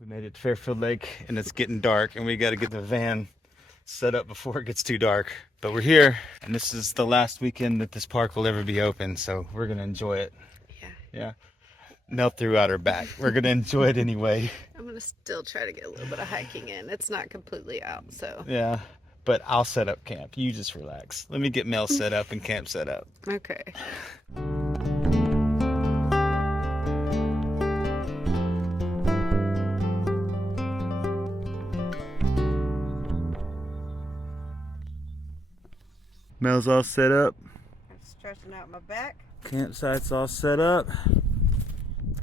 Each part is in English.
We made it to Fairfield Lake and it's getting dark and we got to get the van set up before it gets too dark. But we're here and this is the last weekend that this park will ever be open, so we're going to enjoy it. Yeah. Melt throughout our back. We're going to enjoy it anyway. I'm going to still try to get a little bit of hiking in. It's not completely out, so. Yeah, but I'll set up camp. You just relax. Let me get Mel set up and camp set up. Okay. Mel's all set up. I'm stretching out my back. Campsite's all set up.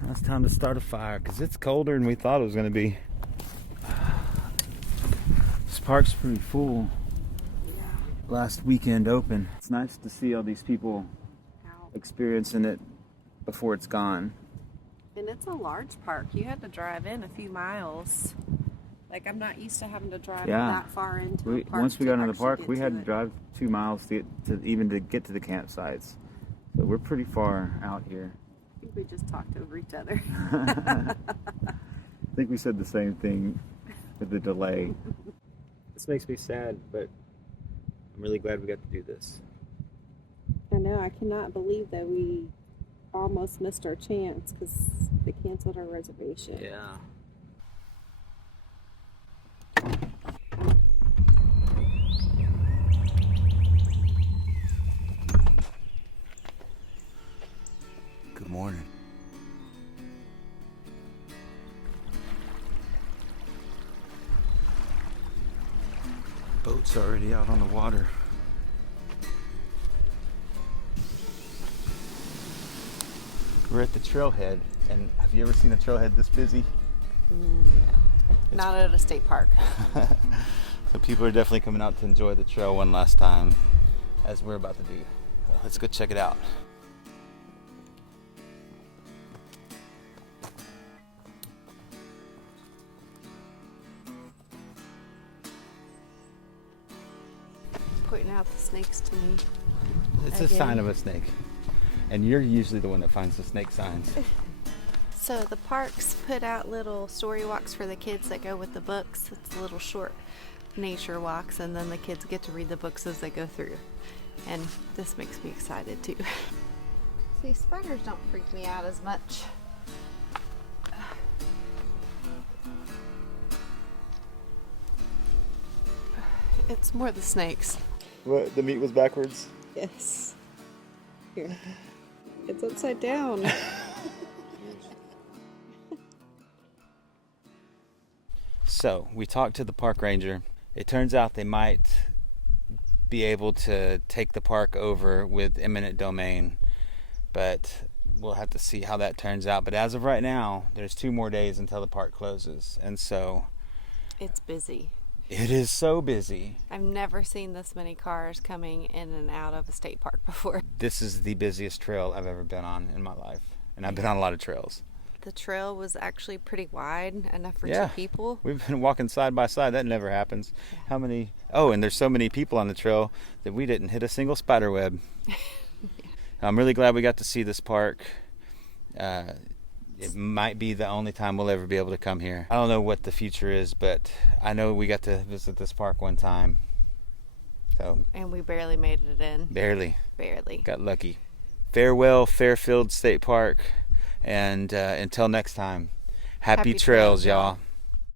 Now it's time to start a fire because it's colder than we thought it was going to be. This park's pretty full. Yeah. Last weekend open. It's nice to see all these people experiencing it before it's gone. And it's a large park. You had to drive in a few miles. Like, I'm not used to having to drive that far into a park. Once we got into the park, we had to drive 2 miles to get to the campsites. So we're pretty far out here. I think we just talked over each other. I think we said the same thing with the delay. This makes me sad, but I'm really glad we got to do this. I know, I cannot believe that we almost missed our chance because they canceled our reservation. Yeah. Good morning. Boat's already out on the water. We're at the trailhead, and have you ever seen a trailhead this busy? No, not at a state park. So people are definitely coming out to enjoy the trail one last time, as we're about to do. So let's go check it out. Pointing out the snakes to me. It's a sign of a snake. And you're usually the one that finds the snake signs. So the parks put out little story walks for the kids that go with the books. It's little short nature walks, and then the kids get to read the books as they go through. And this makes me excited too. See, spiders don't freak me out as much. It's more the snakes. What, the meat was backwards? Yes. Here. It's upside down. So, we talked to the park ranger. It turns out they might be able to take the park over with eminent domain, but we'll have to see how that turns out. But as of right now, there's 2 more days until the park closes, and so it's busy. It is so busy. I've never seen this many cars coming in and out of a state park before. This is the busiest trail I've ever been on in my life, and I've been on a lot of trails. The trail was actually pretty wide, enough for 2 people. We've been walking side by side. That never happens. Yeah. How many? Oh, and there's so many people on the trail that we didn't hit a single spider web. Yeah. I'm really glad we got to see this park. It might be the only time we'll ever be able to come here. I don't know what the future is, but I know we got to visit this park one time. And we barely made it in. Barely. Barely. Got lucky. Farewell, Fairfield State Park. And until next time, happy trails, y'all.